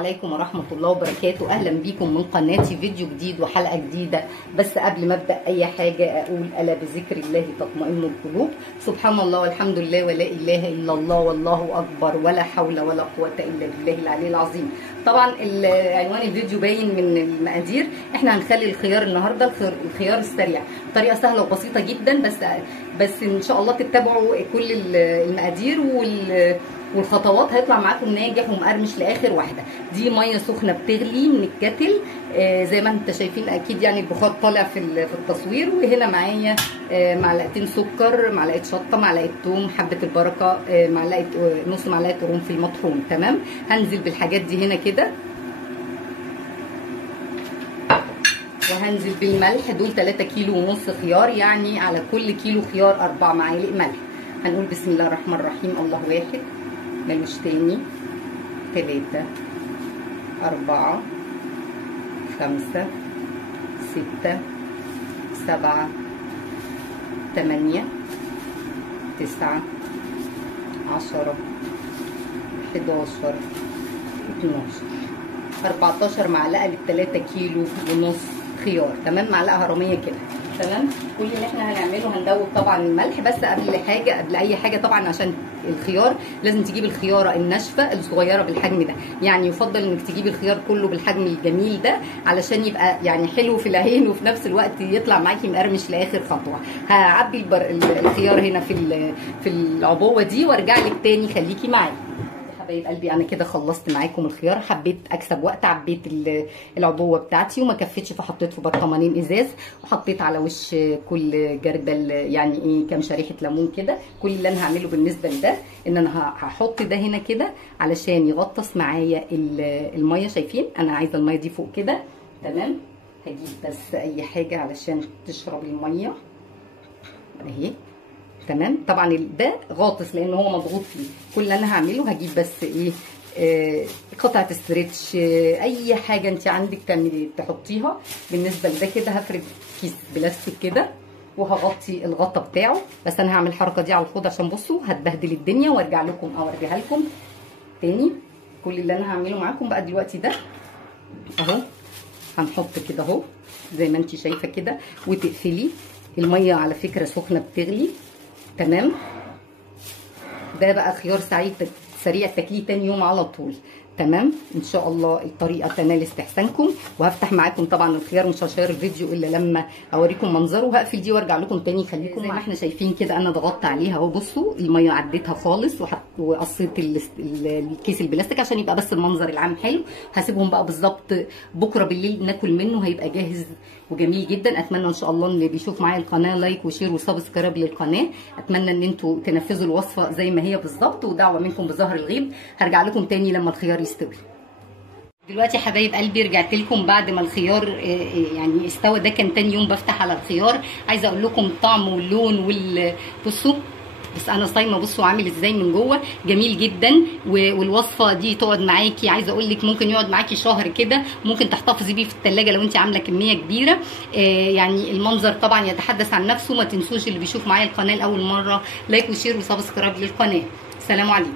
عليكم ورحمة الله وبركاته. أهلا بيكم من قناتي، فيديو جديد وحلقة جديدة. بس قبل ما أبدأ أي حاجة أقول ألا بذكر الله تطمئن القلوب. سبحان الله والحمد لله ولا إله إلا الله والله أكبر ولا حول ولا قوة إلا بالله العلي العظيم. طبعا عنوان الفيديو باين من المقادير. احنا هنخلي الخيار النهارده الخيار السريع، طريقة سهلة وبسيطة جدا، بس إن شاء الله تتبعوا كل المقادير والخطوات هيطلع معاكم ناجح ومقرمش لاخر واحده. دي ميه سخنه بتغلي من الكتل زي ما انت شايفين اكيد، يعني البخار طالع في التصوير. وهنا معايا معلقتين سكر، معلقه شطه، معلقه ثوم، حبه البركه، معلقه نص معلقه قرنفل مطحون. تمام، هنزل بالحاجات دي هنا كده، وهنزل بالملح. دول 3 كيلو ونص خيار، يعني على كل كيلو خيار 4 معالق ملح. هنقول بسم الله الرحمن الرحيم. الله واحد، ملوش تاني، 3 4 5 6 7 8 9 10 11 12 14 معلقه لل3 كيلو ونص خيار. تمام، معلقه هرميه كده. تمام، كل اللي احنا هنعمله هندوب طبعا الملح. بس قبل اي حاجه طبعا، عشان الخيار لازم تجيب الخياره الناشفه الصغيره بالحجم ده. يعني يفضل انك تجيب الخيار كله بالحجم الجميل ده علشان يبقى يعني حلو في العين، وفي نفس الوقت يطلع معاكي مقرمش لاخر خطوه. هعبي الخيار هنا في العبوه دي وارجع لك تاني، خليكي معايا حبايب قلبي. انا كده خلصت معاكم الخيار، حبيت اكسب وقت، عبيت العبوه بتاعتي وما كفتش، فحطيت في برطمانين ازاز، وحطيت على وش كل جردل يعني ايه كام شريحه ليمون كده. كل اللي انا هعمله بالنسبه لده ان انا هحط ده هنا كده علشان يغطس معايا الميه. شايفين انا عايزه الميه دي فوق كده. تمام، هجيب بس اي حاجه علشان تشرب الميه اهي. تمام، طبعا ده غاطس لان هو مضغوط فيه. كل اللي انا هعمله هجيب بس ايه قطعه استرتش، اي حاجه انت عندك تحطيها. بالنسبه لده كده هفرد كيس بلاستيك كده وهغطي الغطا بتاعه. بس انا هعمل الحركه دي على الخوض عشان بصوا هتبهدل الدنيا، وارجع لكم اوريها لكم تاني. كل اللي انا هعمله معاكم بقى دلوقتي ده اهو، هنحط كده اهو زي ما انت شايفه كده، وتقفلي. الميه على فكره سخنه بتغلي. تمام، ده بقى خيار سريع تاكليه تاني يوم على طول. تمام، ان شاء الله الطريقه تنال استحسانكم. وهفتح معاكم طبعا الخيار، مش هشير الفيديو الا لما اوريكم منظره. وهقفل دي وارجع لكم تاني، خليكم زي ما احنا شايفين كده. انا ضغطت عليها اهو، بصوا الميه عديتها خالص، وقصيت الكيس البلاستيك عشان يبقى بس المنظر العام حلو. هسيبهم بقى بالظبط بكره بالليل ناكل منه، هيبقى جاهز وجميل جدا. اتمنى ان شاء الله اللي بيشوف معايا القناه لايك وشير وسبسكرايب للقناه. اتمنى ان انتوا تنفذوا الوصفه زي ما هي بالظبط، ودعوه منكم بظهر الغيب. هرجع لكم تاني لما الخيار يستوي. دلوقتي يا حبايب قلبي رجعت لكم بعد ما الخيار يعني استوى. ده كان تاني يوم بفتح على الخيار. عايزه اقول لكم الطعم واللون بصوا، بس انا صايمه. بصوا عامل ازاي من جوه، جميل جدا. والوصفه دي تقعد معاكي، عايزه اقول لك ممكن يقعد معاكي شهر كده، ممكن تحتفظي بيه في الثلاجه لو انت عامله كميه كبيره. يعني المنظر طبعا يتحدث عن نفسه. ما تنسوش اللي بيشوف معايا القناه لاول مره لايك وشير وسبسكرايب للقناه. سلام عليكم.